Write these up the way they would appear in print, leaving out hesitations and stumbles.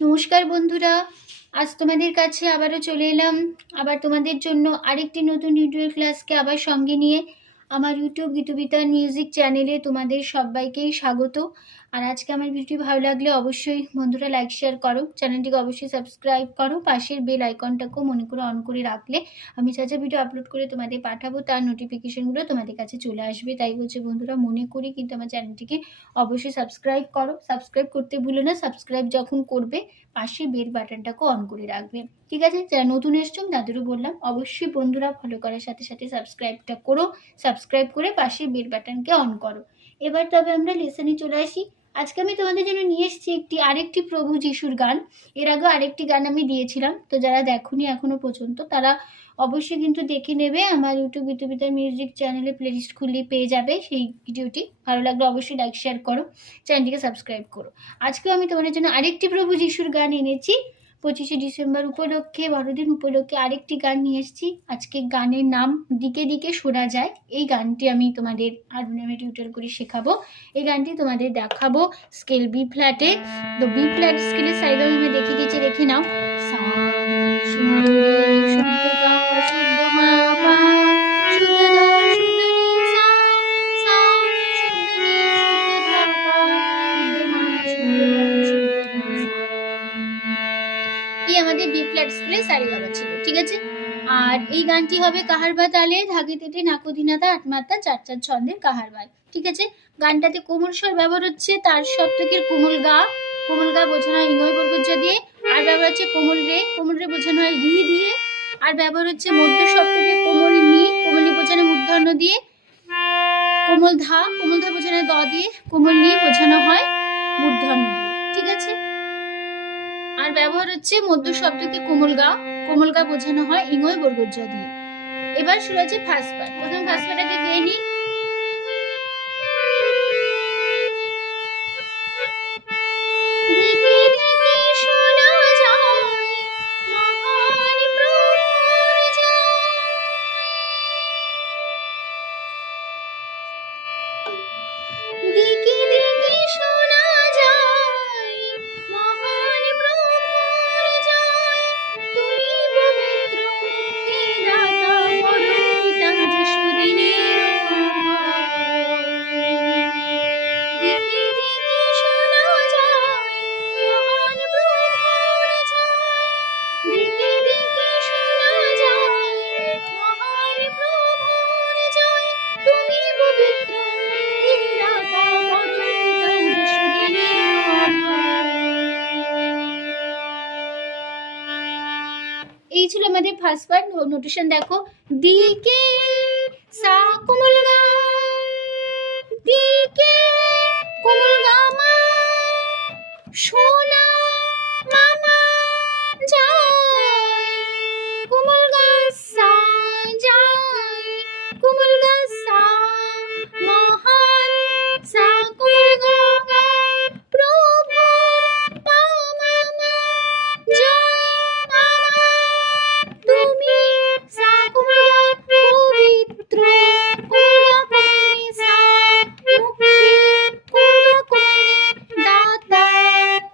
নমস্কার বন্ধুরা, আজ তোমাদের কাছে আবারও চলে এলাম। আবার তোমাদের জন্য আরেকটি নতুন ভিডিও ক্লাসকে আবার সঙ্গে নিয়ে আমার ইউটিউব গীতবিতান মিউজিক চ্যানেলে তোমাদের সবাইকেই স্বাগত। আর আজকে আমার ভিডিও ভালো লাগলে অবশ্যই বন্ধুরা লাইক শেয়ার করো, চ্যানেলটিকে অবশ্যই সাবস্ক্রাইব করো, পাশের বেল আইকনটাকেও মনে করে অন করে রাখলে আমি যা যা ভিডিও আপলোড করে তোমাদের পাঠাবো তার নোটিফিকেশনগুলো তোমাদের কাছে চলে আসবে। তাই বলছে বন্ধুরা, মনে করি কিন্তু আমার চ্যানেলটিকে অবশ্যই সাবস্ক্রাইব করো। সাবস্ক্রাইব করতে ভুলো না, সাবস্ক্রাইব যখন করবে পাশে বেল বাটনটাকে অন করে রাখবে, ঠিক আছে? যারা নতুন এসছো তাদেরও বললাম অবশ্যই বন্ধুরা ফলো করার সাথে সাথে সাবস্ক্রাইবটা করো, সাবস্ক্রাইব করে পাশে বেল বাটনকে অন করো। এবার তবে আমরা লেসনে চলে আসি। আজকে আমি তোমাদের জন্য নিয়ে এসেছি আরেকটি প্রভু যিশুর গান। এর আগে আরেকটি গান আমি দিয়েছিলাম, তো যারা দেখোনি এখনো পর্যন্ত তারা অবশ্যই কিন্তু দেখে নেবে। আমার ইউটিউব গীতবিতান মিউজিক চ্যানেলে প্লেলিস্ট খুললে পেয়ে যাবে সেই ভিডিওটি। ভালো লাগলে অবশ্যই লাইক শেয়ার করো, চ্যানেলটিকে সাবস্ক্রাইব করো। আজকেও আমি তোমাদের জন্য আরেকটি প্রভু যিশুর গান এনেছি। 25শে ডিসেম্বর উপলক্ষে, বড়দিন উপলক্ষে আরেকটি গান নিয়ে এসেছি। আজকে গানের নাম দিকে দিকে শোনা যায়। এই গানটি আমি তোমাদের হারমোনিয়ামে টিউটোরিয়াল করে শেখাবো। এই গানটি তোমাদের দেখাবো স্কেল বি ফ্ল্যাটে। তো বি ফ্ল্যাট স্কেলে সাইডে দেখে গেছে, দেখে নাও। সা সুন্দরী শুদ্ধ গা শুদ্ধ মা পা শুদ্ধ ধা শুদ্ধ নি সা সা শুদ্ধ নি শুদ্ধ ধা পা শুদ্ধ মা শুদ্ধ গা শুদ্ধ নি সা। এই আমাদের বি ফ্ল্যাট স্কেলে সারেগামা ছিল, ঠিক আছে? আর এই গানটি হবে কাহারবা তালে, ধাগে তেটে নাকোদিনাদা আটমাত্রা 4/4 ছন্দের কাহারবা, ঠিক আছে? গানটাতে কোমল স্বর ব্যবহার হচ্ছে, তার সপ্তকের কোমল গা বোঝানো হয় ইঙ্গয় বর্গজ দিয়ে, আর ব্যবহার হচ্ছে কোমল রে বোঝানো হয় রি দিয়ে, আর ব্যবহার হচ্ছে মধ্য সপ্তকে কোমল নি বোঝানো মূর্ধন্য দিয়ে, কোমল ধা বোঝানো দ দিয়ে, কোমল নি বোঝানো হয় মূর্ধন্য দিয়ে, ঠিক আছে? আর ব্যবহার হচ্ছে মধ্য শব্দকে কোমল গা বোঝানো হয় ইঙ্গয় বর্গজ দিয়ে। এবার শুরু হচ্ছে ফার্স্ট পার্ট। প্রথম ফার্স্ট পার্টটাকে গেয়ে নিই। দিকে দিকে শোনা যায় মহান প্রভুর জয়। দিকে দিকে শোনা যায় মহান প্রভুর জয়। তুমি পবিত্র মুক্তিদাতা পরম পিতা যিশু দিনের দিকে দিকে শোনা যায় মহান প্রভুর জয়। দিকে দিকে শোনা যায় মহান প্রভুর জয়। তুমি পবিত্র মুক্তিদাতা পরম পিতা যিশু দিনের এই ছিল আমাদের ফার্স্ট পার্ট। নোটেশন দেখো, দিকে সা কোমল গা, দিকে কোমল গা মা, সোনা মামা যায়, কোমল গা সা যায়, কোমল গা সা মহান সা কোমল গা গা প্রভু পা মামা জয় মামা। তুমি সা কোমল গা পবিত্র কোমল গা কোমল সা মুক্তি কোমল গা কোমল দাতা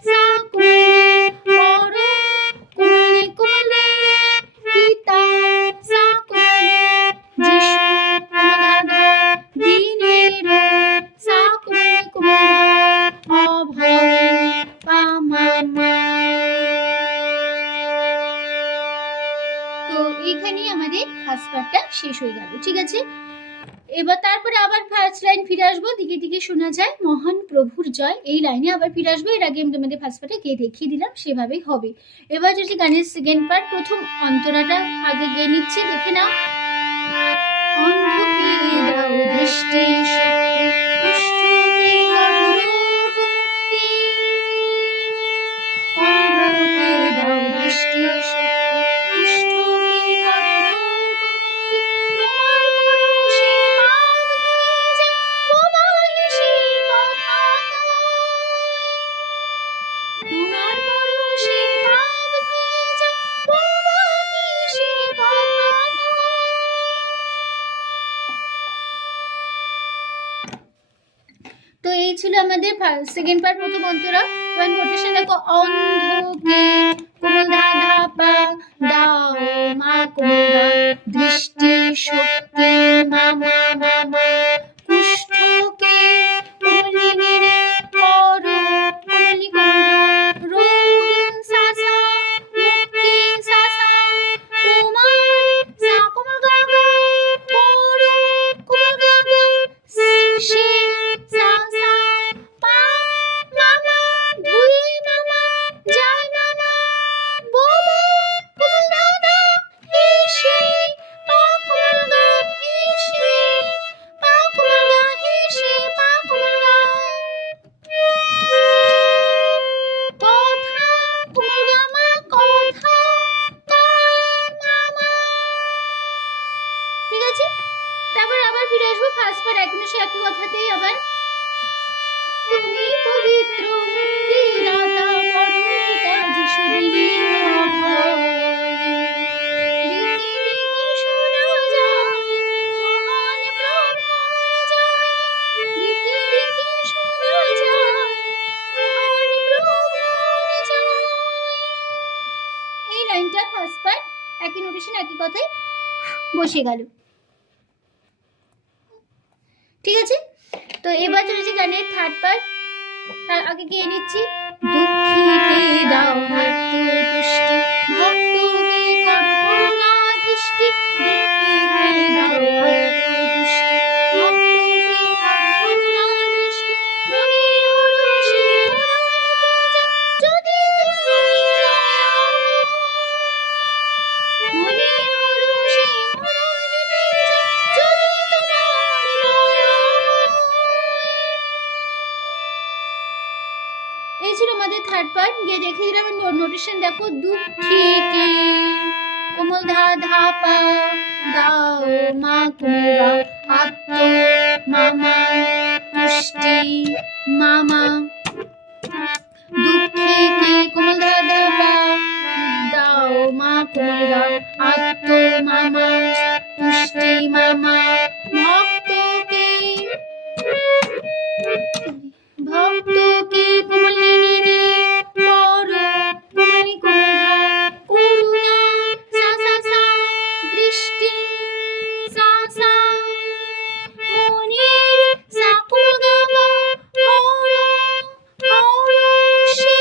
সা কোমল পর কোমল কোমল পিতা সা কোমল যিশু কোমল দিনের সা কোমল কোমল অভয় পা মামা। তো এখানেই আমাদের ফার্স্ট পার্টটা শেষ হয়ে গেল, ঠিক আছে? এবার তারপরে আবার ফার্স্ট লাইন ফিরে আসবো। দিকে দিকে শোনা যায় মহান প্রভুর জয়, এই লাইনে আবার ফিরে আসবো। এর আগে আমি তোমাদের ফার্স্ট পার্টে গিয়ে দেখিয়ে দিলাম, সেভাবেই হবে। এবার যদি গানের সেকেন্ড পার্ট, প্রথম অন্তরাটা আগে গিয়ে নিচ্ছে, দেখে নাও। অন্ধকে দাও দৃষ্টি শক্তি, কুষ্ঠকে করো রোগ মুক্তি। অন্ধকে দাও দৃষ্টি শক্তি, কুষ্ঠকে করো রোগ মুক্তি। তোমার পরশে পাপ ধুয়ে যায়, বোবায় সে কথা কয়। তোমার পরশে পাপ ধুয়ে যায়, বোবায় সে কথা কয়। ছিল আমাদের সেকেন্ড পার্ট প্রথম অন্তরা। এবার নোটেশন দেখো, অন্ধকে কোমল ধা ধা পা দাও মা কোমল গা, দৃষ্টি শক্তি মা মা মা মা, কুষ্ঠকে কোমলিনী রে পর কোমলি কোমল, রোগ সা সা মুক্তি সা সা, তোমার সা কোমল গা গা পর কোমল গা গা, সে সা সা পা মামা ধুই মামা যায় মামা, বাবা কোমল ধা ধা হে সে পা কোমল গা হে সে পা কোমল গা হে সে পা কোমল গা, কথা কোমল গা মা কথা মামা। ঠিক আছে, তারপর আবার ফিরে আসবো ফার্স্ট পার্ট এখনো সে একই কথাতেই আবার। তুমি পবিত্র মুক্তিদাতা পরম পিতা যিশু দিনে অভয়, দিকে দিকে শোনা যায় মহান প্রভুর জয়, দিকে দিকে শোনা যায় মহান প্রভুর জয়। এই লাইনটা ফার্স্ট পার্ট একই নোটেশন একই কথাই বসে গেল। ঠিক আছে, তো এবার চলেছি গানের থার্ড পার্ট। তার আগে গিয়ে নিচ্ছি, দুঃখীকে দাও হাত তুষ্টি, ভক্তকে করো করুণা দৃষ্টি, দুঃখীকে দাও হাত তুষ্টি, ভক্তকে করো করুণা দৃষ্টি, মনে হরষে ভরাইতে যা যদি মনে হরষে ভরাইতে যা যদি তোমার দয়া। এই ছিল আমাদের থার্ড পার্ট। গিয়ে দেখে দিলাম নোটেশন দেখো, দুঃখীকে কোমল ধা ধা পা দাও মা কোমল গা, আত্ম মামা পুষ্টি মামা, দুঃখীকে কোমল ধা ধা পা দাও মা কোমল গা, আত্ম মামা পুষ্টি মামা, ভক্তকে ভক্তকে কোমলিনী রে পর কোমলি কোমল, করুণা সা সা সা দৃষ্টি সা সা, মনের সা কোমল গা গা হর সে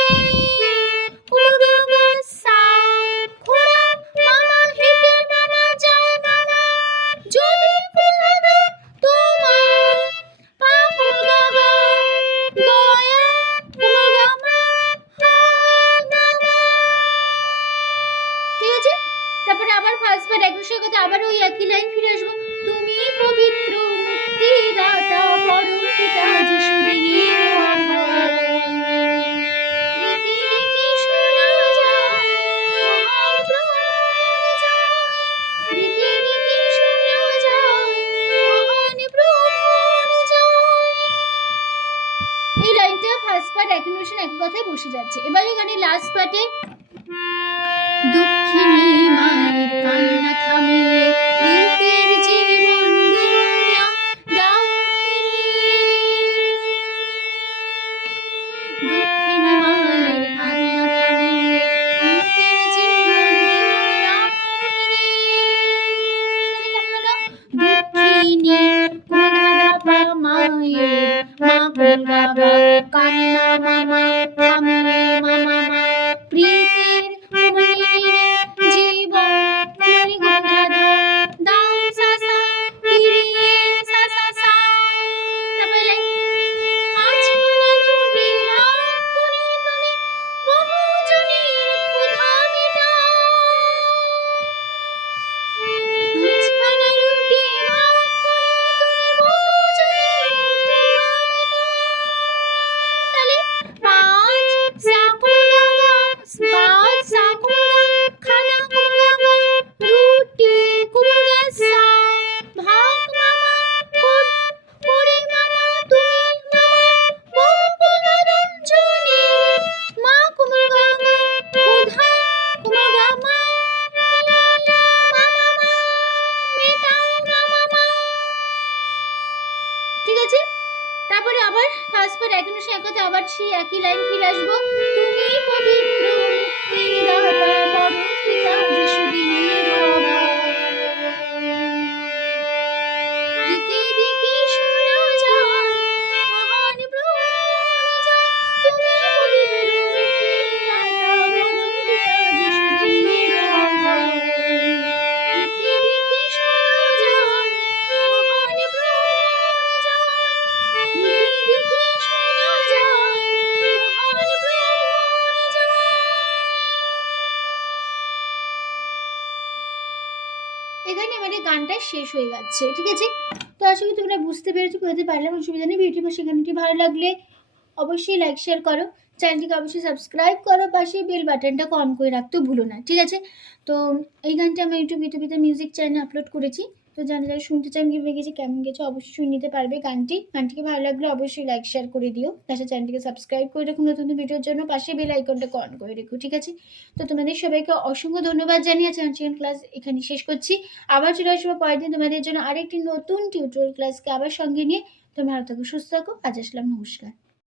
কোমল গা গা সা, ঘোড়া মামা হেঁটে মামা যায় মামা, যদি কোমল গা তোমার পা কোমল গা গা, দয়া কোমল গা মা মামা। ঠিক আছে, তারপরে আবার ফার্স্ট পার্ট একশো কথা আবার ওই একই লাইন ফিরে আসবো, তুমি পবিত্র মুক্তিদাতা পরম পিতা যিশু দিনে অভয়, দিকে দিকে শোনা যায় মহান প্রভুর জয়, দিকে দিকে শোনা যায় মহান প্রভুর জয়। এই লাইনটা ফার্স্ট পার্ট একই নোটেশন একই কথায় বসে যাচ্ছে। এবার এখানে লাস্ট পার্টে, দুঃখিনী মায়ের কান্না থামিয়ে দিতের জীবন দিয়া দাও ফিরিয়ে, দুঃখিনী মায়ের কান্না থামিয়ে দিতের জীবন দিয়া ফিরিয়ে। দুঃখিনী কোমল ধা পা মায়ের মা কোমল গা গা, কান্না মামা থামিয়ে মামা মা, প্রীতির কোমলিনী জীবন কোমলি কোমল ধা দাও সা সা ফিরিয়ে সা সা সা। তারপরে আজ দুটি মা সেই একই লাইন ফিরে আসবো। তুমি পবিত্র মুক্তিদাতা পরম পিতা যিশুদিনের দিকে দিকে শোনা যায় মহান প্রভুর জয়। তুমি পবিত্র মুক্তিদাতা পরম পিতা যিশুদিনের দিকে দিকে শোনা যায় মহান প্রভুর জয়। দিকে দিকে শোনা যায় মহান প্রভুর জয়। এখানে আমাদের গানটা শেষ হয়ে যাচ্ছে, ঠিক আছে? তো আশা করি তোমরা বুঝতে পেরেছো, বুঝতে পারলাম, অসুবিধা নেই। ভিডিও বা সেখানটি ভালো লাগলে অবশ্যই লাইক শেয়ার করো, চ্যানেলটিকে অবশ্যই সাবস্ক্রাইব করো, পাশে বেল বাটনটা অন করে রাখতেও ভুলো না, ঠিক আছে? তো এই গানটা আমি ইউটিউবে মিউজিক চ্যানেলে আপলোড করেছি। তো যারা শুনতে চান কীভাবে গেছে কেমন গেছে অবশ্যই শুনে নিতে পারবে গানটিকে ভালো লাগলে অবশ্যই লাইক শেয়ার করে দিও, তাছাড়া চ্যানেলটিকে সাবস্ক্রাইব করে রাখুন নতুন ভিডিওর জন্য, পাশে বেল আইকনটা অন করে রেখো, ঠিক আছে? তো তোমাদের সবাইকে অসংখ্য ধন্যবাদ জানিয়ে আজকের ক্লাস এখানে শেষ করছি। আবার চলে আসবো পরের দিন তোমাদের জন্য আরেকটি নতুন টিউটোরিয়াল ক্লাসকে আবার সঙ্গে নিয়ে। তোমরা ভালো থাকো, সুস্থ থাকো। আজ আসলাম, নমস্কার।